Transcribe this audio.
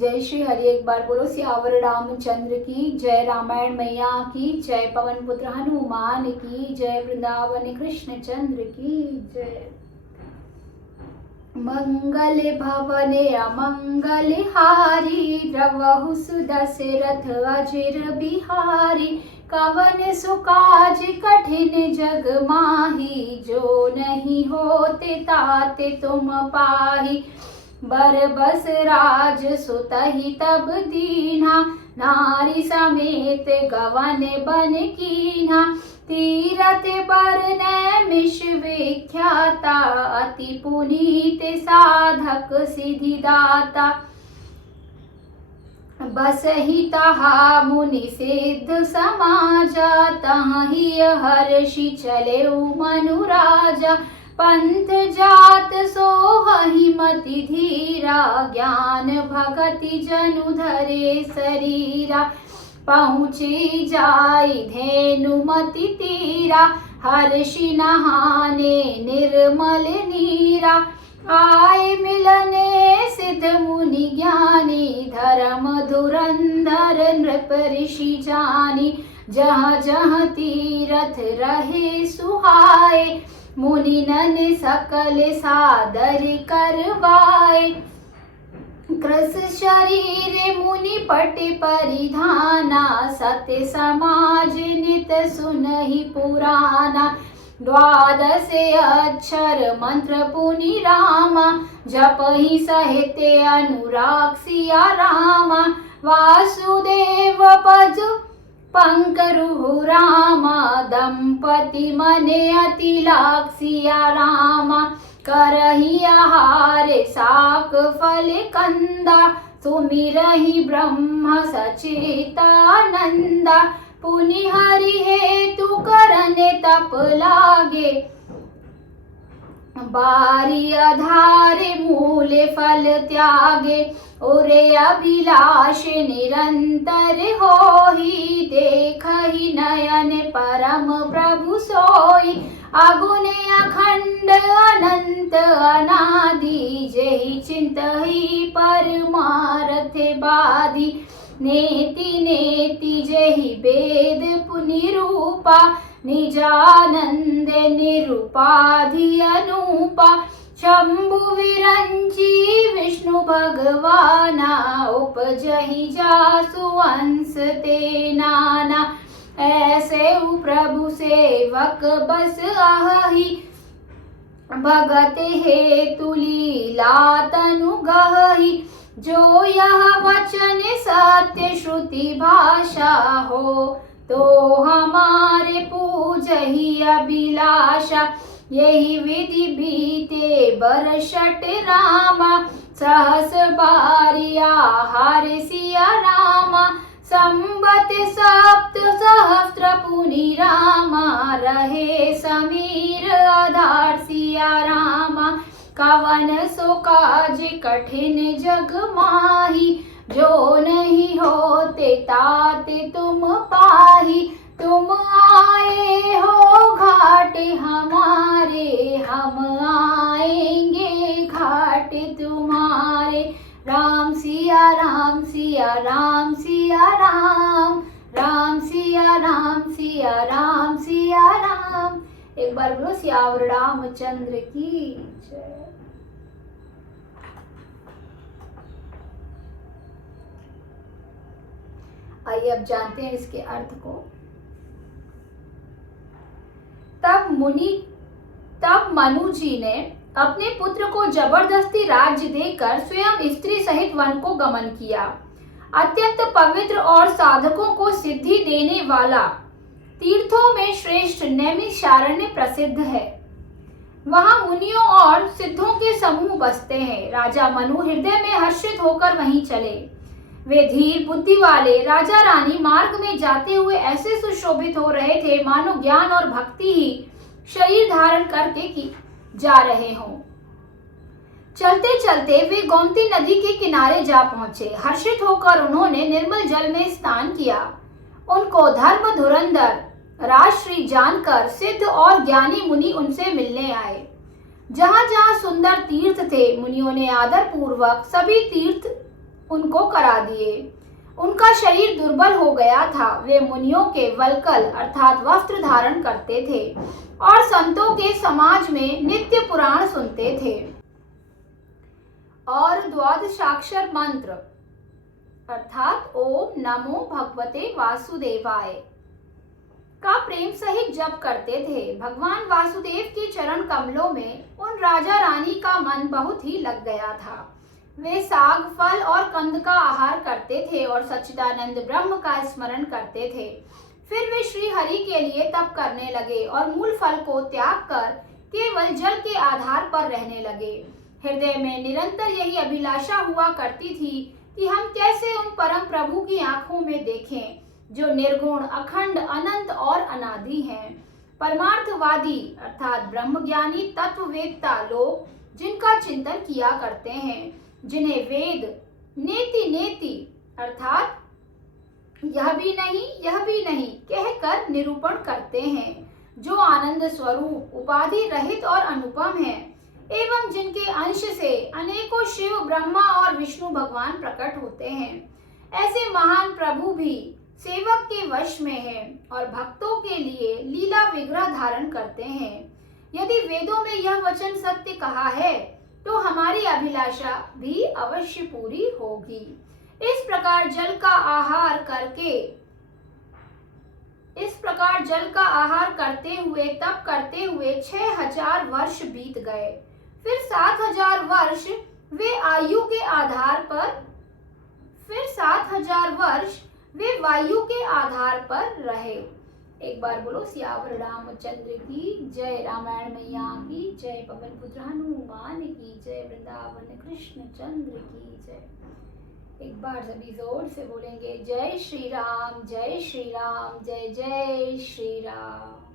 जय श्री हरि। एक बार बोलो सियावर रामचंद्र की जय। रामायण मैया की जय। पवन पुत्र हनुमान की जय। वृंदावन कृष्ण चंद्र की जय। मंगल भवने अमंगल हारी, द्रवहु सुदशरथ अजिर बिहारी। कवन सुकाज कठिन जग माही, जो नहीं होते ताते तुम पाही। बरबस राज सुतहि तब दीन्हा, नारी समेत गवन बन कीन्हा। तीरथ बरनैं मिष विख्याता, अति पुनीत साधक सिद्धिदाता। बसहि तहा मुनि सिद्ध समाजा, तहि हर्षि चले मनु राजा। पंथ जात सोहहि मति धीरा, ज्ञान भगति जनु धरे शरीरा। पहुँची जाई धेनुमति तीरा, हर्षि नहाने निर्मल नीरा। आए मिलने सिद्ध मुनि ज्ञानी, धर्म धुरंधर नृप ऋषि जानी। जहाँ जहाँ तीरथ रहे सुहाए, मुनि नन सकल सादर करवाए। कृस शरीर मुनि पट परिधाना, सत्य समाज नित सुनहि पुराना। द्वादश अक्षर मंत्र पुनि रामा, जपहि सहित अनुराग सिया रामा। वासुदेव पद पंकरुहु रामा, दंपति मने अति लाग सिया रामा। करहि आहार साक फल कंदा, सुमिरहि ब्रह्म सचितानंदा। पुनि हरि हेतु करने तप लागे, बारी आधारे मूले फल त्यागे। ओरे अभिलाष निरंतर होहि, देखहि नयन परम प्रभु सोई। अगुने अखंड अनंत अनादि, जेहि चिंतहि परमारथ बाधी। नेति नेति जेहि वेद पुनि रूपा, निजानंद निरुपाधि अनूपा। शंभु विरंची विष्णु भगवाना, उपजहि जासु अंश ते नाना। ऐसे प्रभु सेवक बस आहहि, भगत हेतु लीला तनु गहहि। जो यह वचन सत्य श्रुति भाषा हो, तो हमारे पूजहि अभिलाषा। यही विधि बीते बरसठ रामा, सहस बारी आहार सिया रामा। संबत सप्त सहस्त्र पुनि रामा, रहे समीर आधार सिया रामा। कवन सो काज कठिन जग माही, जो नहीं होते ताते तुम पाही। तुम आए हो घाट हमारे, हम आएंगे घाट तुम्हारे। राम सिया राम सिया राम सिया राम, राम सिया राम सिया राम सिया राम। एक बार बोलो सियावर रामचंद्र की जय। आइए अब जानते हैं इसके अर्थ को। तब मनु जी ने अपने पुत्र को जबरदस्ती राज्य देकर स्वयं स्त्री सहित वन को गमन किया। अत्यंत पवित्र और साधकों को सिद्धि देने वाला तीर्थों में श्रेष्ठ नैमिषारण्य प्रसिद्ध है। वहां मुनियों और सिद्धों के समूह बसते हैं। राजा मनु हृदय में हर्षित होकर वहीं चले। वे धीर बुद्धि वाले राजा रानी मार्ग में जाते हुए ऐसे सुशोभित हो रहे थे, मानो ज्ञान और भक्ति ही शरीर धारण करके की जा रहे हों। चलते चलते वे गोमती नदी के किनारे जा पहुंचे। हर्षित होकर उन्होंने निर्मल जल में स्नान किया। उनको धर्म धुरंधर राजश्री जानकर सिद्ध और ज्ञानी मुनि उनसे मिलने आए। जहां जहां सुंदर तीर्थ थे, मुनियों ने आदर पूर्वक सभी तीर्थ उनको करा दिए। उनका शरीर दुर्बल हो गया था। वे मुनियों के वल्कल अर्थात वस्त्र धारण करते थे और संतों के समाज में नित्य पुराण सुनते थे और द्वादशाक्षर मंत्र अर्थात ओम नमो भगवते वासुदेवाय का प्रेम सहित जप करते थे। भगवान वासुदेव के चरण कमलों में उन राजा रानी का मन बहुत ही लग गया था। वे साग फल और कंद का आहार करते थे और सच्चिदानंद ब्रह्म का स्मरण करते थे। फिर वे श्री हरि के लिए तप करने लगे और मूल फल को त्याग कर केवल जल के आधार पर रहने लगे। हृदय में निरंतर यही अभिलाषा हुआ करती थी कि हम कैसे उन परम प्रभु की आंखों में देखें जो निर्गुण, अखंड, अनंत और अनादि हैं। परमार्थवादी अर्थात ब्रह्मज्ञानी तत्ववेत्ता लोग जिनका चिंतन किया करते हैं, जिन्हें वेद नेति नेति अर्थात यह भी नहीं कहकर निरूपण करते हैं, जो आनंद स्वरूप, उपाधि रहित और अनुपम है एवं जिनके अंश से अनेकों शिव, ब्रह्मा और विष्णु भगवान प्रकट होते हैं। ऐसे महान प्रभु भी सेवक के वश में है और भक्तों के लिए लीला विग्रह धारण करते हैं। यदि वेदों में यह वचन सत्य कहा है तो हमारी अभिलाषा भी अवश्य पूरी होगी। इस प्रकार जल का आहार करते हुए तप करते हुए 6000 वर्ष बीत गए। फिर 7000 वर्ष वे वायु के आधार पर रहे। एक बार बोलो सियावर रामचंद्र की जय, रामायण मैया की जय, पवन पुत्र हनुमान की जय, वृंदावन कृष्ण चंद्र की जय। एक बार सभी जोर से बोलेंगे जय श्री राम, जय श्री राम, जय जय श्री राम।